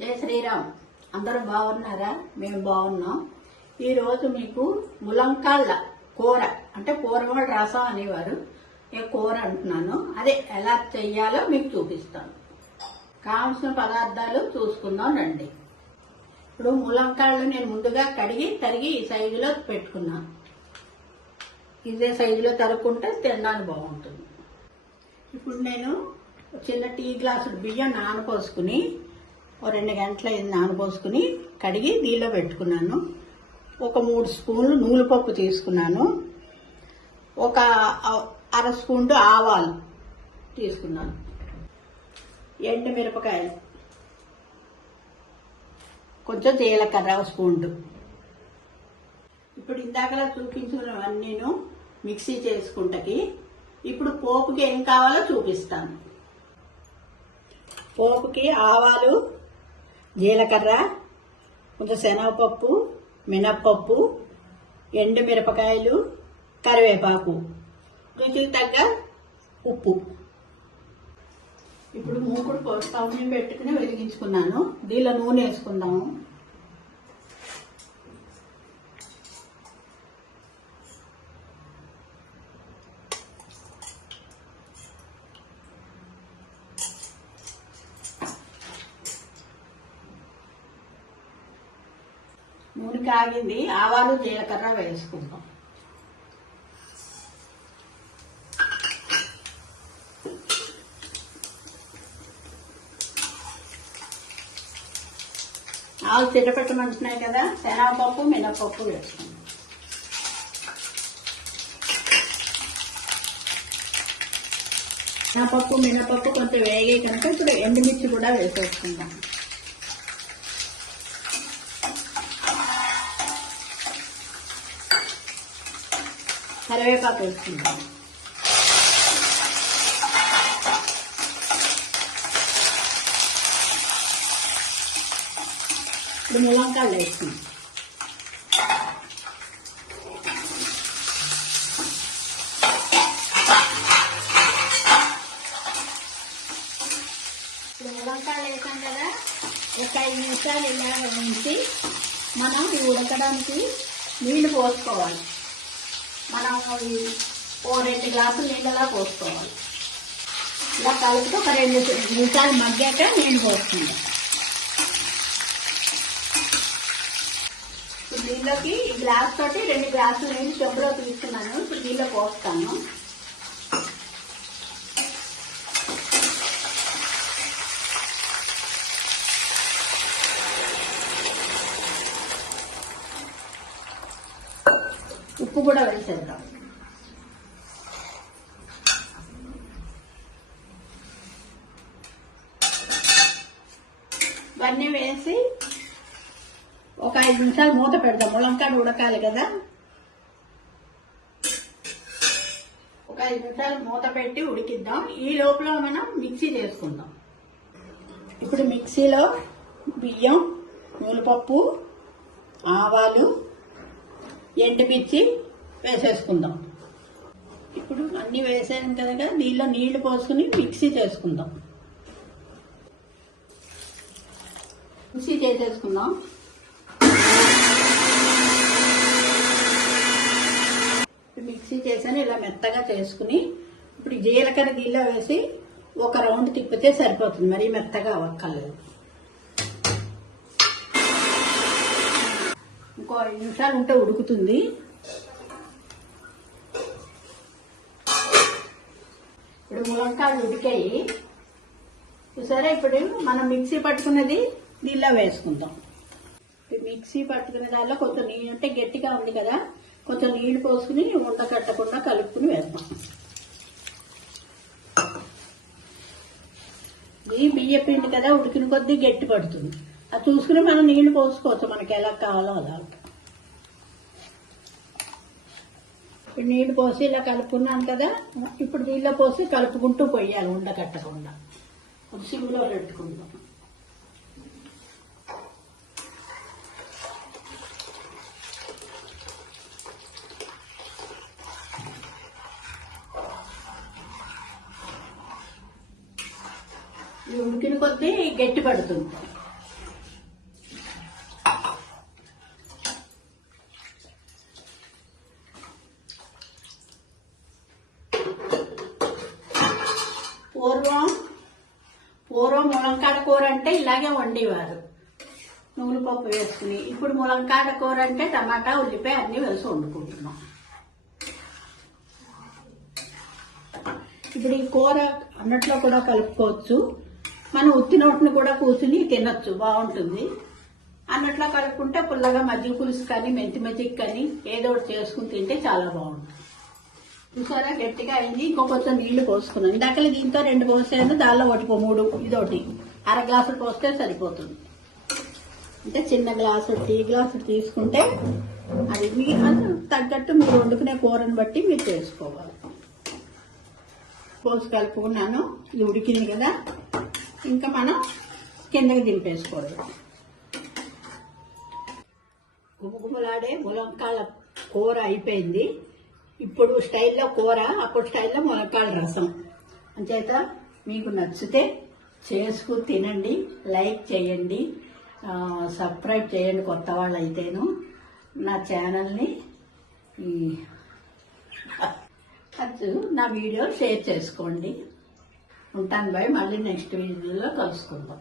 జై శ్రీరామ్. అందరూ బాగున్నారా? మేము బాగున్నాం. ఈరోజు మీకు ములంకాళ్ళ కూర అంటే పూర్వం రసం అనేవారు. నేను కూర అంటున్నాను. అదే ఎలా చెయ్యాలో మీకు చూపిస్తాను. కావలసిన పదార్థాలు చూసుకుందాం రండి. ఇప్పుడు ములంకాళ్ళు నేను ముందుగా కడిగి తరిగి ఈ సైజులో పెట్టుకున్నాను ఇదే సైజులో తరుక్కుంటే తినడానికి బాగుంటుంది. ఇప్పుడు నేను చిన్న టీ గ్లాసులు బియ్యం నానపోసుకుని ఓ రెండు గంటల అయింది నానబోసుకుని కడిగి నీళ్ళలో పెట్టుకున్నాను. ఒక మూడు స్పూన్లు నూనెపప్పు తీసుకున్నాను. ఒక అర స్పూన్ ఆవాలు తీసుకున్నాను. ఎండు మిరపకాయలు. కొంచెం జీలకర్ర స్పూన్ ఇప్పుడు ఇందాకలా చూపించినవన్నీను మిక్సీ చేసుకుంటకి ఇప్పుడు పోపుకి ఏం కావాలో చూపిస్తాను. పోపుకి ఆవాలు జీలకర్ర కొంచెం శనగపప్పు మినప్పప్పు ఎండు మిరపకాయలు కరివేపాకు. రుచికి తగ్గ ఉప్పు. ఇప్పుడు మూకుడు పో- స్టవ్ మీద పెట్టుకుని వెలిగించుకున్నాను. దీనిలో నూనె వేసుకుందాము. నూనె కాగింది ఆవాలు జీలకర్ర వేసుకుందాం. ఆవులు తిట్టపెట్టమంటున్నాయి కదా శనగపప్పు మినపప్పు వేసుకుందాం. శనగపప్పు మినపప్పు కొంచెం వేగే కనుక ఇప్పుడు ఎండుమిర్చి కూడా వేసేసుకుందాం. కరివేపాకు వేసుకుందాం ఇప్పుడు ములంకాయలు వేసుకుందాం ఇప్పుడు ములంకాయలు వేసాం కదా ఒక ఐదు నిమిషాలు ఇలా ఉంచి మనం ఇవి ఉడకడానికి నీళ్ళు పోసుకోవాలి మనం ఓ రెండు గ్లాసులు నీళ్ళలా పోసుకోవాలి. ఇలా కలిపి ఒక రెండు నిమిషాలు మగ్గాక నీళ్ళు పోస్తుంది ఇప్పుడు దీనిలోకి గ్లాస్ తోటి రెండు గ్లాసులు నీళ్ళు చెంబులో తీసుకున్నాను. ఇప్పుడు దీనిలో పోస్తాను. ఉప్పు కూడా వేసేద్దాం. ఇవన్నీ వేసి ఒక ఐదు నిమిషాలు మూత పెడదాం. ములంకాడ ఉడకాలి కదా. ఒక ఐదు నిమిషాలు మూత పెట్టి ఉడికిద్దాం. ఈ లోపల మనం మిక్సీ చేసుకుందాం. ఇప్పుడు మిక్సీలో బియ్యం నూనెపప్పు ఆవాలు ఎండిపిచ్చి వేసేసుకుందాం. ఇప్పుడు అన్నీ వేసాను కదా దీనిలో నీళ్ళు పోసుకుని మిక్సీ చేసుకుందాం. మిక్సీ చేసేసుకుందాం. మిక్సీ చేసాను ఇలా మెత్తగా చేసుకుని ఇప్పుడు జీలకర్ర గిల్ల వేసి ఒక రౌండ్ తిప్పితే సరిపోతుంది. మరీ మెత్తగా అవ్వక్కర్లేదు. ఇంకో ఐదు నిమిషాలు ఉంటే ఉడుకుతుంది. ఇప్పుడు ములంకాయలు ఉడికాయి. సరే ఇప్పుడు మనం మిక్సీ పట్టుకున్నది నీళ్ళ వేసుకుందాం మిక్సీ పట్టుకునే దానిలో కొంచెం నీళ్ళు అంటే గట్టిగా ఉంది కదా కొంచెం నీళ్ళు పోసుకుని ఉండ కట్టకుండా కలుపుకుని వేస్తాం. ఇది బియ్య పిండి కదా ఉడికిన కొద్దీ గట్టి పడుతుంది. అది చూసుకుని మనం నీళ్ళు పోసుకోవచ్చు మనకి ఎలా కావాలో అలా. ఇప్పుడు నీళ్ళు పోసి ఇలా కలుపుకున్నాను కదా ఇప్పుడు నీళ్ళ పోసి కలుపుకుంటూ పోయాలి ఉండ కట్టకుండా. సిమ్లో పెట్టుకుందాం. ఉడికిన కొద్దీ గట్టి పడుతుంది. పూర్వం పూర్వం ములంకాడ కూర అంటే ఇలాగే వండేవారు. నూనె పప్పు వేసుకుని. ఇప్పుడు ములంకాడ కూర అంటే టమాటా ఉల్లిపాయ అన్నీ వేసి వండుకుంటున్నాం. ఇప్పుడు ఈ కూర అన్నట్లో కూడా కలుపుకోవచ్చు. మనం ఉత్తి నోటిని కూడా కూర్చుని తినొచ్చు. బాగుంటుంది. అన్నట్లో కలుపుకుంటే పుల్లగా మజ్జిగ పులుసు కానీ మెంతి మజ్జిగ కానీ ఏదో ఒకటి చేసుకుని తింటే చాలా బాగుంటుంది. చూసారా గట్టిగా అయింది. ఇంకో కొంచెం నీళ్ళు పోసుకున్నాను. ఇందాక దీంతో రెండు పోసాను దానిలో ఒకటి మూడు ఇదొకటి. అర గ్లాసులు పోస్తే సరిపోతుంది. అంటే చిన్న గ్లాసు టీ గ్లాసు తీసుకుంటే అది మీ తగ్గట్టు మీరు వండుకునే కూరని బట్టి మీరు చేసుకోవాలి. పోసి కలుపుకున్నాను. ఇది ఉడికింది కదా. ఇంకా మనం కిందకి దింపేసుకోవడం గుమగుమలాడే ములంకాళ్ళ కూర అయిపోయింది. ఇప్పుడు స్టైల్లో కూర అప్పుడు స్టైల్లో ములంకాళ్ళ రసం. అంచేత మీకు నచ్చితే చేసుకుని తినండి లైక్ చేయండి సబ్స్క్రైబ్ చేయండి కొత్త వాళ్ళు అయితేను నా ఛానల్ని నా వీడియో షేర్ చేసుకోండి. ఉంటాను బాయ్ మళ్ళీ నెక్స్ట్ వీడియోలో కలుసుకుందాం.